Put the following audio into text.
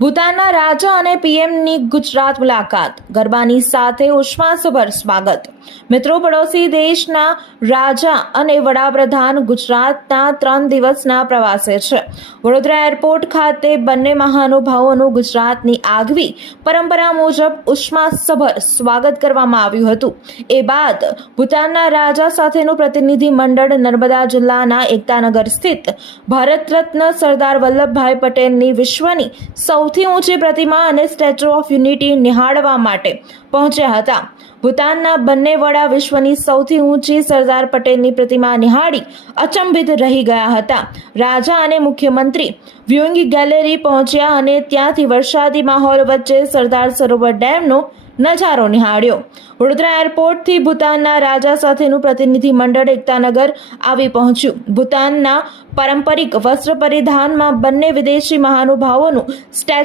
ભૂતાનના રાજા અને પીએમની ગુજરાત મુલાકાત. ગરબાની સાથે ઉષ્માસભર સ્વાગત. મિત્રો, પડોશી દેશના રાજા અને વડાપ્રધાન ગુજરાતના ત્રણ દિવસના પ્રવાસે છે. વડોદરા એરપોર્ટ ખાતે બંને મહાનુભાવોનું ગુજરાતની આગવી પરંપરા મુજબ ઉષ્માસભર સ્વાગત કરવામાં આવ્યું હતું. એ બાદ ભૂતાનના રાજા સાથેનું પ્રતિનિધિ મંડળ નર્મદા જિલ્લાના એકતાનગર સ્થિત ભારત રત્ન સરદાર વલ્લભભાઈ પટેલની વિશ્વની સૌથી ઊંચી પ્રતિમા અને સ્ટેચ્યુ ઓફ યુનિટી નિહાળવા માટે પહોંચ્યા હતા. ભૂતાનના બંને વડા વિશ્વની સૌથી ઊંચી સરદાર પટેલની પ્રતિમા નિહાળી અચંબિત રહી ગયા હતા. રાજા અને મુખ્યમંત્રી વ્યુઇંગ ગેલેરી પહોંચ્યા અને ત્યાંથી વરસાદી માહોલ વચ્ચે સરદાર સરોવર ડેમનો નજારો નિહાળ્યો. વડોદરા એરપોર્ટથી ભૂતાનના રાજા સાથેનું પ્રતિનિધિ મંડળ એકતાનગર આવી પહોંચ્યું. ભૂતાનના પારંપરિક વસ્ત્ર પરિધાનમાં બંને વિદેશી મહાનુભાવોનું સ્ટેચ્યુ